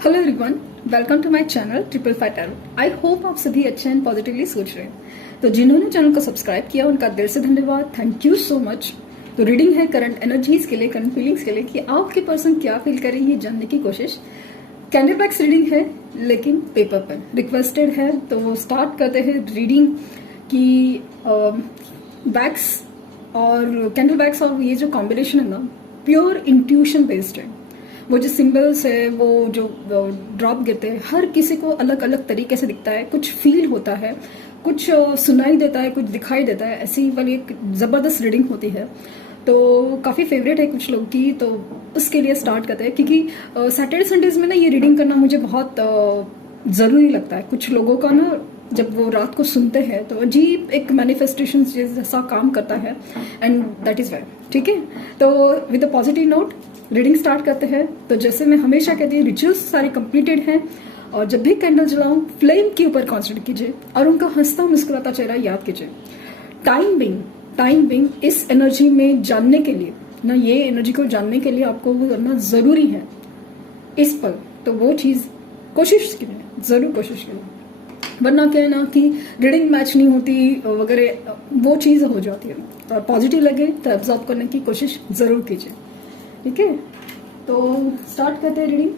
Hello everyone, welcome to my channel triple five tarot. I hope आप सभी अच्छे and positively सोच रहे हैं। तो जिन्होंने चैनल को सब्सक्राइब किया उनका दिल से धन्यवाद, थैंक यू सो मच। तो रीडिंग है करंट एनर्जीज के लिए, करंट फीलिंग्स के लिए कि आपके पर्सन क्या फील कर रही है जानने की कोशिश। कैंडल बैक्स रीडिंग है लेकिन पेपर पेन रिक्वेस्टेड है। तो वो स्टार्ट करते हैं रीडिंग की। बैक्स और कैंडल बैक्स और ये जो कॉम्बिनेशन है ना, प्योर इंट्यूशन बेस्ड है। वो जो सिंबल्स है, वो जो ड्रॉप गिरते हैं, हर किसी को अलग अलग तरीके से दिखता है। कुछ फील होता है, कुछ सुनाई देता है, कुछ दिखाई देता है। ऐसी वाली एक जबरदस्त रीडिंग होती है। तो काफ़ी फेवरेट है कुछ लोग की, तो उसके लिए स्टार्ट करते हैं। क्योंकि सैटरडे संडेज में ना ये रीडिंग करना मुझे बहुत ज़रूरी लगता है। कुछ लोगों का ना जब वो रात को सुनते हैं तो अजीब एक मैनिफेस्टेशन जैसा काम करता है, एंड दैट इज़ वाई। ठीक है, तो with a positive note reading start करते हैं। तो जैसे मैं हमेशा कहती हूँ, रिचुअल्स सारे कंप्लीटेड हैं। और जब भी कैंडल जलाऊं, फ्लेम के ऊपर कॉन्सेंट्रेट कीजिए और उनका हंसता मुस्कुराता चेहरा याद कीजिए। टाइम बिंग इस एनर्जी में जानने के लिए ना, ये एनर्जी को जानने के लिए आपको वो करना ज़रूरी है इस पल। तो वो चीज़ कोशिश कीजिए, ज़रूर कोशिश कीजिए, वरना क्या है ना कि रीडिंग मैच नहीं होती वगैरह, वो चीज़ हो जाती है। और पॉजिटिव लगे तो एब्जॉर्ब करने की कोशिश ज़रूर कीजिए। ठीक है, तो स्टार्ट करते हैं रीडिंग।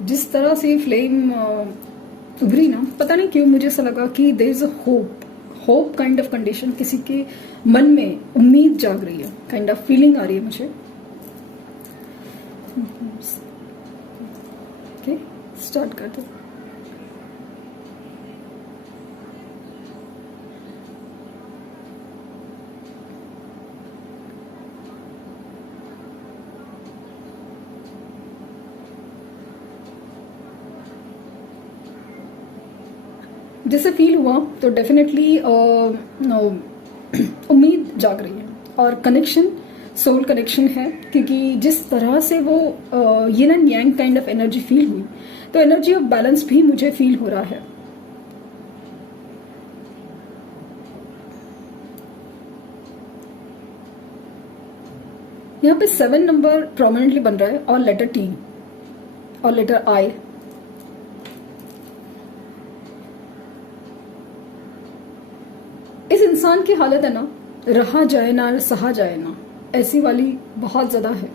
जिस तरह से फ्लेम उभरी ना, पता नहीं क्यों मुझे ऐसा लगा कि there is a hope kind of condition. किसी के मन में उम्मीद जाग रही है, काइंड ऑफ फीलिंग आ रही है मुझे। ओके, स्टार्ट करते हैं। जैसे फील हुआ तो डेफिनेटली उम्मीद जाग रही है और कनेक्शन, सोल कनेक्शन है। क्योंकि जिस तरह से वो yin and yang kind of energy feel हुई, तो एनर्जी ऑफ बैलेंस भी मुझे फील हो रहा है। यहाँ पे 7 नंबर प्रोमिनेंटली बन रहा है और लेटर टी और लेटर आई। इस इंसान की हालत है ना, रहा जाए ना सहा जाए ना, ऐसी वाली बहुत ज़्यादा है।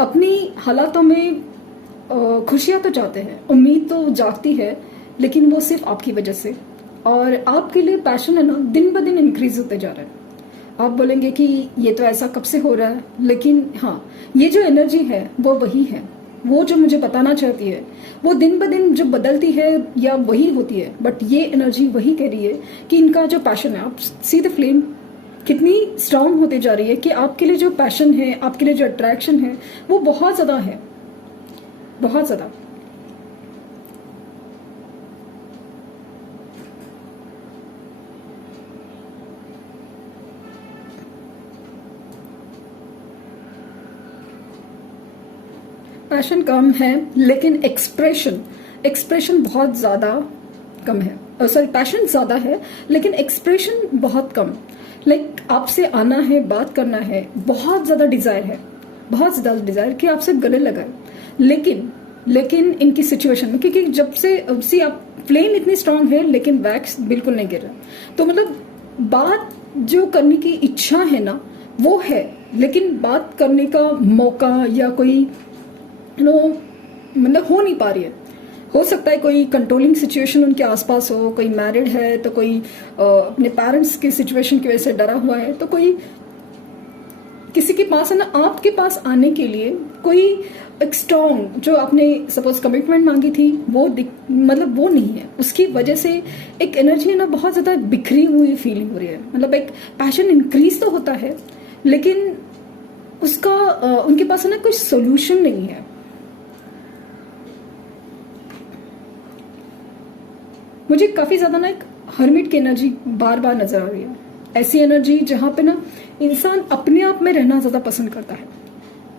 अपनी हालातों में खुशियाँ तो चाहते हैं, उम्मीद तो जागती है, लेकिन वो सिर्फ आपकी वजह से। और आपके लिए पैशन है ना, दिन ब दिन इंक्रीज होते जा रहा है। आप बोलेंगे कि ये तो ऐसा कब से हो रहा है, लेकिन हाँ, ये जो एनर्जी है वो वही है। वो जो मुझे बताना चाहती है वो दिन ब दिन जो बदलती है या वही होती है, बट ये एनर्जी वही कह रही है कि इनका जो पैशन है, आप सी द फ्लेम कितनी स्ट्रांग होते जा रही है कि आपके लिए जो पैशन है, आपके लिए जो अट्रैक्शन है, वो बहुत ज़्यादा है, बहुत ज़्यादा। पैशन कम है लेकिन एक्सप्रेशन बहुत ज़्यादा कम है। सॉरी, पैशन ज़्यादा है लेकिन एक्सप्रेशन बहुत कम। लाइक आपसे आना है, बात करना है, बहुत ज़्यादा डिज़ायर है, बहुत ज़्यादा डिज़ायर कि आपसे गले लगाए। लेकिन इनकी सिचुएशन में, क्योंकि जब से आप फ्लेम इतनी स्ट्रांग है लेकिन वैक्स बिल्कुल नहीं गिर रहा, तो मतलब बात जो करने की इच्छा है ना वो है, लेकिन बात करने का मौका या कोई मतलब हो नहीं पा रही है। हो सकता है कोई कंट्रोलिंग सिचुएशन उनके आसपास हो, कोई मैरिड है तो कोई अपने पेरेंट्स की सिचुएशन की वजह से डरा हुआ है, तो कोई किसी के पास है ना, आपके पास आने के लिए कोई एक स्ट्रॉन्ग, जो आपने सपोज कमिटमेंट मांगी थी, वो मतलब वो नहीं है। उसकी वजह से एक एनर्जी है ना, बहुत ज़्यादा बिखरी हुई फीलिंग हो रही है। मतलब एक पैशन इंक्रीज तो होता है लेकिन उसका उनके पास है ना कोई सोल्यूशन नहीं है। मुझे काफ़ी ज़्यादा ना एक हर्मिट की एनर्जी बार बार नजर आ रही है। ऐसी एनर्जी जहां पे ना इंसान अपने आप में रहना ज्यादा पसंद करता है,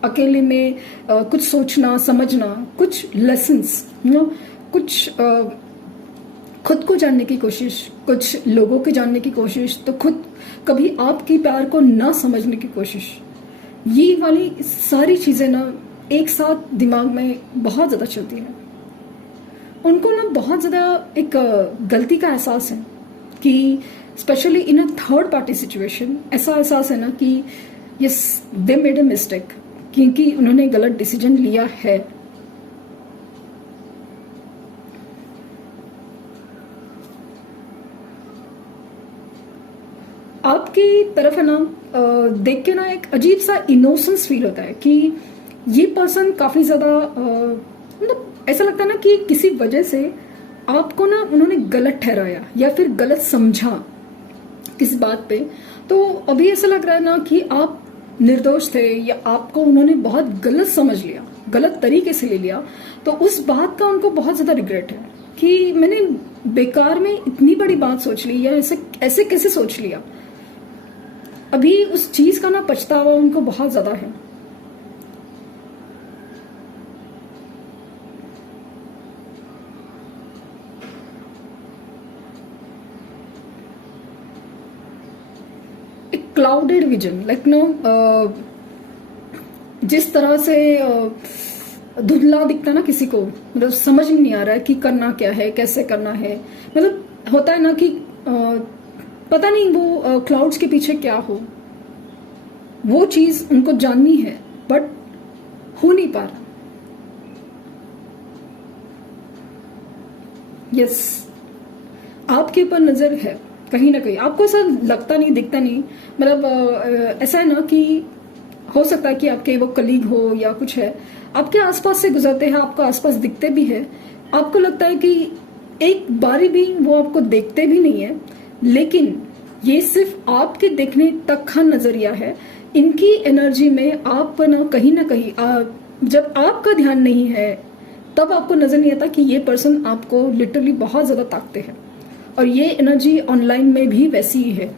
अकेले में कुछ सोचना समझना, कुछ लेसन्स, कुछ खुद को जानने की कोशिश, कुछ लोगों के जानने की कोशिश, तो खुद कभी आपकी प्यार को ना समझने की कोशिश। ये वाली सारी चीजें ना एक साथ दिमाग में बहुत ज्यादा चलती हैं। उनको ना बहुत ज्यादा एक गलती का एहसास है कि specially in a third party situation ऐसा एहसास है ना कि yes they made a mistake, क्योंकि उन्होंने गलत डिसीजन लिया है। आपकी तरफ है ना देख के ना एक अजीब सा इनोसेंस फील होता है कि ये पर्सन काफी ज्यादा मतलब ऐसा लगता है ना कि किसी वजह से आपको ना उन्होंने गलत ठहराया या फिर गलत समझा किसी बात पे। तो अभी ऐसा लग रहा है ना कि आप निर्दोष थे या आपको उन्होंने बहुत गलत समझ लिया, गलत तरीके से ले लिया। तो उस बात का उनको बहुत ज्यादा रिग्रेट है कि मैंने बेकार में इतनी बड़ी बात सोच ली, या ऐसे ऐसे कैसे सोच लिया। अभी उस चीज का ना पछतावा उनको बहुत ज्यादा है। एक क्लाउडेड विजन, लाइक नो जिस तरह से धुंधला दिखता ना किसी को, मतलब समझ में नहीं आ रहा है कि करना क्या है, कैसे करना है। मतलब होता है ना कि पता नहीं वो क्लाउड्स के पीछे क्या हो, वो चीज उनको जाननी है बट हो नहीं पा रहा। यस, आपके ऊपर नजर है कहीं ना कहीं, आपको ऐसा लगता नहीं, दिखता नहीं। मतलब ऐसा है ना कि हो सकता है कि आपके वो कलीग हो या कुछ है, आपके आसपास से गुजरते हैं, आपको आसपास दिखते भी है, आपको लगता है कि एक बारी भी वो आपको देखते भी नहीं है, लेकिन ये सिर्फ आपके देखने तक का नजरिया है। इनकी एनर्जी में आप ना कहीं जब आपका ध्यान नहीं है तब आपको नजर नहीं आता कि ये पर्सन आपको लिटरली बहुत ज्यादा ताकते हैं। और ये एनर्जी ऑनलाइन में भी वैसी ही है,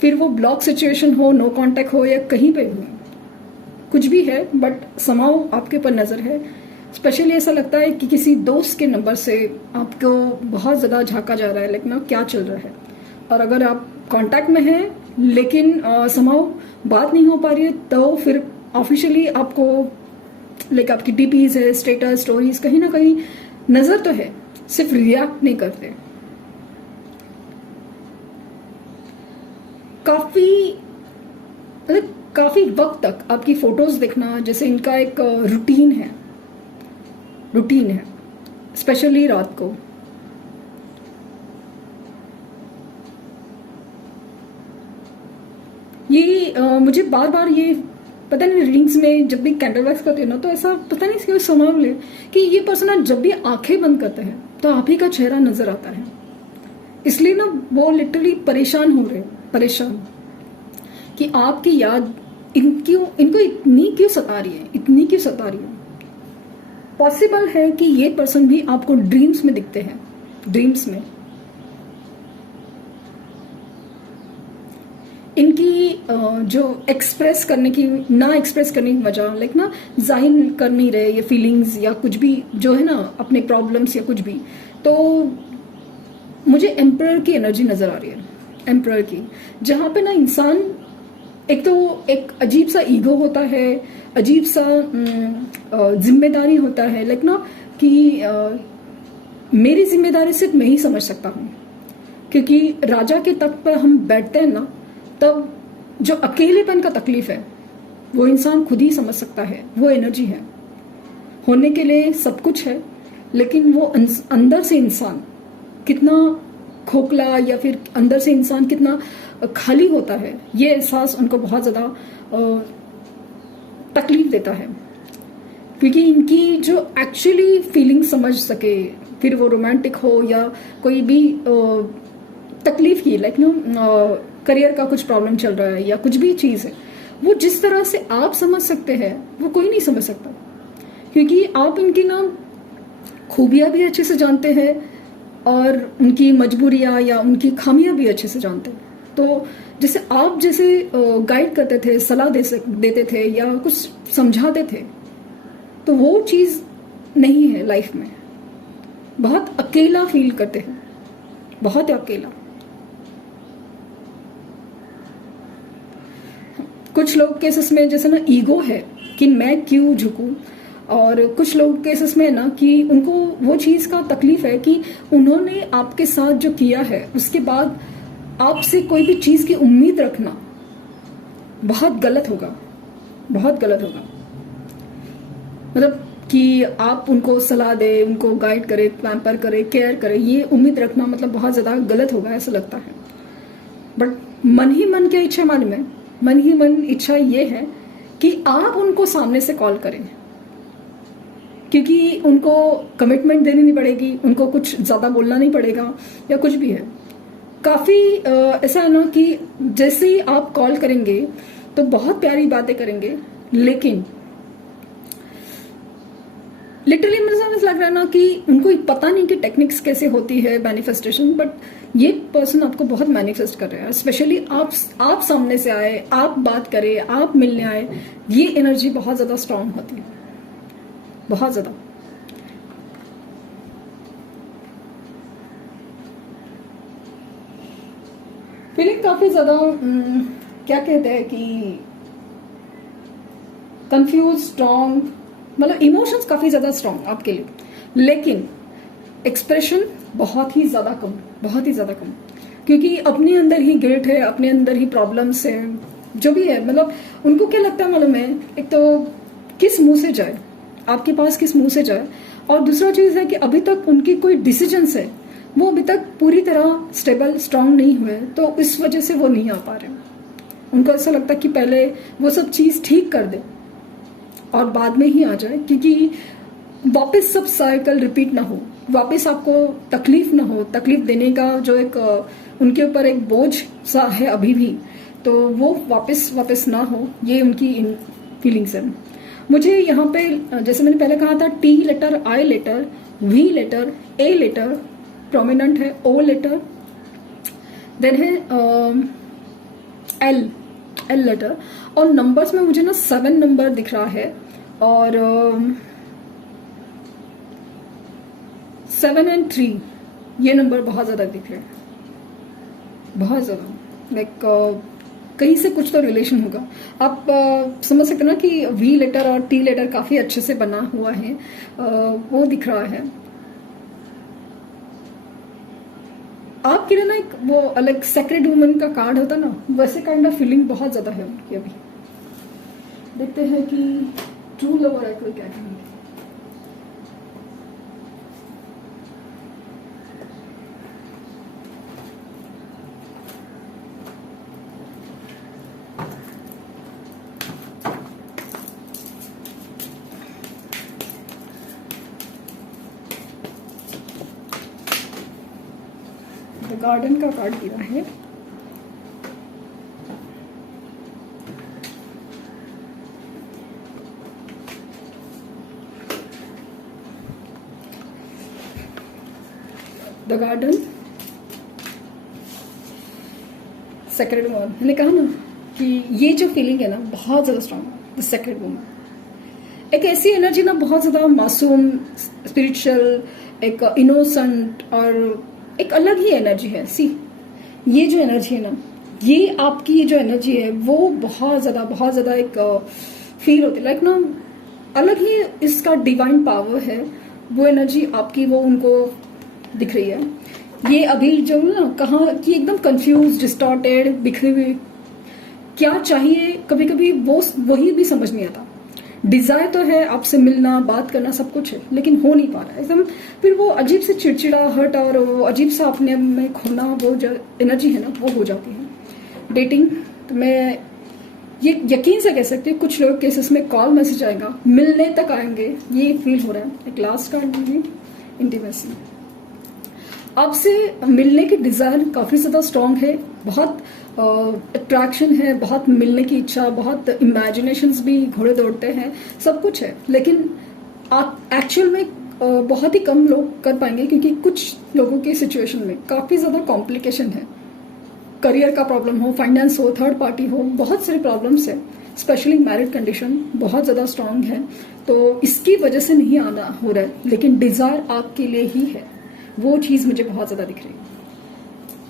फिर वो ब्लॉक सिचुएशन हो, नो कांटेक्ट हो, या कहीं पे भी कुछ भी है, बट समाओ आपके ऊपर नजर है। स्पेशली ऐसा लगता है कि किसी दोस्त के नंबर से आपको बहुत ज्यादा झांका जा रहा है, लेकिन क्या चल रहा है। और अगर आप कांटेक्ट में हैं लेकिन समाओ बात नहीं हो पा रही है, तो फिर ऑफिशियली आपको लाइक आपकी डीपीज है, स्टेटस, स्टोरीज कहीं ना कहीं नजर तो है, सिर्फ रिएक्ट नहीं करते। काफी वक्त तक आपकी फोटोज देखना, जैसे इनका एक रूटीन है स्पेशली रात को। ये मुझे बार बार ये पता नहीं रीडिंग्स में जब भी कैंडल वैक्स करते हैं ना, तो ऐसा पता नहीं इसके समझ ले कि ये पर्सन जब भी आंखें बंद करते हैं तो आप ही का चेहरा नजर आता है। इसलिए ना वो लिटरली परेशान हो रहे, परेशान कि आपकी याद इनको इतनी क्यों सता रही है। पॉसिबल है कि ये पर्सन भी आपको ड्रीम्स में दिखते हैं, ड्रीम्स में। इनकी जो एक्सप्रेस करने की वजह, लाइक ना जाहिर कर नहीं रहे ये फीलिंग्स या कुछ भी जो है ना, अपने प्रॉब्लम्स या कुछ भी। तो मुझे एम्परर की एनर्जी नजर आ रही है, एम्परर की, जहां पे ना इंसान एक तो एक अजीब सा ईगो होता है, अजीब सा जिम्मेदारी होता है, लाइक ना कि मेरी जिम्मेदारी सिर्फ मैं ही समझ सकता हूँ। क्योंकि राजा के तख्त पर हम बैठते हैं ना, तब जो अकेलेपन का तकलीफ है वो इंसान खुद ही समझ सकता है। वो एनर्जी है, होने के लिए सब कुछ है, लेकिन वो अंदर से इंसान कितना खोखला या फिर अंदर से इंसान कितना खाली होता है, ये एहसास उनको बहुत ज्यादा तकलीफ देता है। क्योंकि इनकी जो एक्चुअली फीलिंग समझ सके, फिर वो रोमांटिक हो या कोई भी तकलीफ की, लाइक नो करियर का कुछ प्रॉब्लम चल रहा है या कुछ भी चीज है, वो जिस तरह से आप समझ सकते हैं वो कोई नहीं समझ सकता। क्योंकि आप इनकी ना खूबियां भी अच्छे से जानते हैं और उनकी मजबूरियां या उनकी खामियां भी अच्छे से जानते हैं। तो जैसे आप जैसे गाइड करते थे, सलाह देते थे या कुछ समझाते थे, तो वो चीज नहीं है लाइफ में। बहुत अकेला फील करते हैं, बहुत अकेला। कुछ लोग केसेस में जैसे ना ईगो है कि मैं क्यों झुकूं, और कुछ लोग केसेस में ना कि उनको वो चीज का तकलीफ है कि उन्होंने आपके साथ जो किया है उसके बाद आपसे कोई भी चीज की उम्मीद रखना बहुत गलत होगा, बहुत गलत होगा। मतलब कि आप उनको सलाह दे, उनको गाइड करे, पैम्पर करे, केयर करे, ये उम्मीद रखना मतलब बहुत ज्यादा गलत होगा, ऐसा लगता है। बट मन ही मन क्या इच्छा मालूम है? मन ही मन इच्छा ये है कि आप उनको सामने से कॉल करें, क्योंकि उनको कमिटमेंट देनी नहीं पड़ेगी, उनको कुछ ज्यादा बोलना नहीं पड़ेगा या कुछ भी है। काफी ऐसा है ना कि जैसे ही आप कॉल करेंगे तो बहुत प्यारी बातें करेंगे, लेकिन लिटरली मुझे समझ लग रहा है ना कि उनको पता नहीं कि टेक्निक्स कैसे होती है मैनिफेस्टेशन, बट ये पर्सन आपको बहुत मैनिफेस्ट कर रहा है। स्पेशली आप सामने से आए, आप बात करें, आप मिलने आए, ये एनर्जी बहुत ज्यादा स्ट्रांग होती है, बहुत ज्यादा। फीलिंग काफी ज्यादा क्या कहते हैं कि कंफ्यूज, स्ट्रांग, मतलब इमोशंस काफी ज्यादा स्ट्रांग आपके लिए, लेकिन एक्सप्रेशन बहुत ही ज्यादा कम, बहुत ही ज्यादा कम। क्योंकि अपने अंदर ही गिल्ट है, अपने अंदर ही प्रॉब्लम्स है, जो भी है। मतलब उनको क्या लगता है मालूम है, एक तो किस मुंह से जाए आपके पास, किस मुंह से जाए, और दूसरा चीज है कि अभी तक उनकी कोई डिसीजंस है वो अभी तक पूरी तरह स्टेबल, स्ट्रांग नहीं हुए, तो इस वजह से वो नहीं आ पा रहे। उनको ऐसा लगता है कि पहले वो सब चीज ठीक कर दे और बाद में ही आ जाए, क्योंकि वापस सब साइकिल रिपीट ना हो, वापस आपको तकलीफ ना हो, तकलीफ देने का जो एक उनके ऊपर एक बोझ सा है अभी भी, तो वो वापस ना हो, ये उनकी फीलिंग्स है। मुझे यहाँ पे जैसे मैंने पहले कहा था, T letter, I letter, V letter, A letter prominent है, ओ लेटर, देन है एल लेटर, और नंबर्स में मुझे ना 7 नंबर दिख रहा है, और 7 and 3 ये नंबर बहुत ज्यादा दिख रहे हैं, बहुत ज्यादा। लाइक कहीं से कुछ तो रिलेशन होगा। आप समझ सकते हो ना कि वी लेटर और टी लेटर काफी अच्छे से बना हुआ है, वो दिख रहा है आपके लिए ना। एक वो अलग सेक्रेड वुमन का कार्ड होता ना, वैसे काइंड ऑफ फीलिंग बहुत ज्यादा है उनकी। अभी देखते हैं कि ट्रू लवर है कोई क्या कहेंगे। द गार्डन का कार्ड गिरा है, द गार्डन, सेक्रेड वुमन। मैंने कहा ना कि ये जो फीलिंग है ना बहुत ज्यादा स्ट्रांग है, द सेक्रेड वुमन। एक ऐसी एनर्जी ना बहुत ज्यादा मासूम, स्पिरिचुअल, एक इनोसेंट, और एक अलग ही एनर्जी है। सी ये जो एनर्जी है ना, ये आपकी जो एनर्जी है वो बहुत ज्यादा एक फील होती है, लाइक ना अलग ही इसका डिवाइन पावर है। वो एनर्जी आपकी वो उनको दिख रही है। ये अभी जो ना कहा कि एकदम कंफ्यूज, डिस्टॉर्टेड, बिखरी हुई, क्या चाहिए कभी कभी वो वही भी समझ नहीं आता। डिजायर तो है आपसे मिलना, बात करना, सब कुछ है, लेकिन हो नहीं पा रहा है एकदम। फिर वो अजीब से चिड़चिड़ाहट और वो अजीब सा अपने में खोना, वो जो एनर्जी है ना वो हो जाती है। डेटिंग तो मैं ये यकीन से कह सकती हूँ, कुछ लोग केसेस में कॉल मैसेज आएगा, मिलने तक आएंगे, ये फील हो रहा है। एक लास्ट कार्ड में इंटीमेसी, आपसे मिलने की डिजायर काफी ज्यादा स्ट्रांग है, बहुत अट्रैक्शन है, बहुत मिलने की इच्छा, बहुत इमेजिनेशंस भी घोड़े दौड़ते हैं, सब कुछ है, लेकिन आप एक्चुअल में बहुत ही कम लोग कर पाएंगे, क्योंकि कुछ लोगों की सिचुएशन में काफी ज्यादा कॉम्प्लिकेशन है, करियर का प्रॉब्लम हो, फाइनेंस हो, थर्ड पार्टी हो, बहुत सारे प्रॉब्लम्स है। स्पेशली मैरिड कंडीशन बहुत ज़्यादा स्ट्रांग है, तो इसकी वजह से नहीं आना हो रहा है, लेकिन डिज़ायर आपके लिए ही है, वो चीज़ मुझे बहुत ज़्यादा दिख रही है।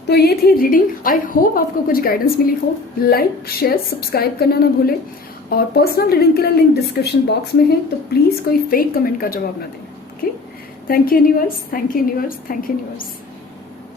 तो ये थी रीडिंग। आई होप आपको कुछ गाइडेंस मिली हो। लाइक, शेयर, सब्सक्राइब करना ना भूलें, और पर्सनल रीडिंग के लिए लिंक डिस्क्रिप्शन बॉक्स में है, तो प्लीज़ कोई फेक कमेंट का जवाब ना दें। Okay, thank you universe, thank you universe, thank you universe.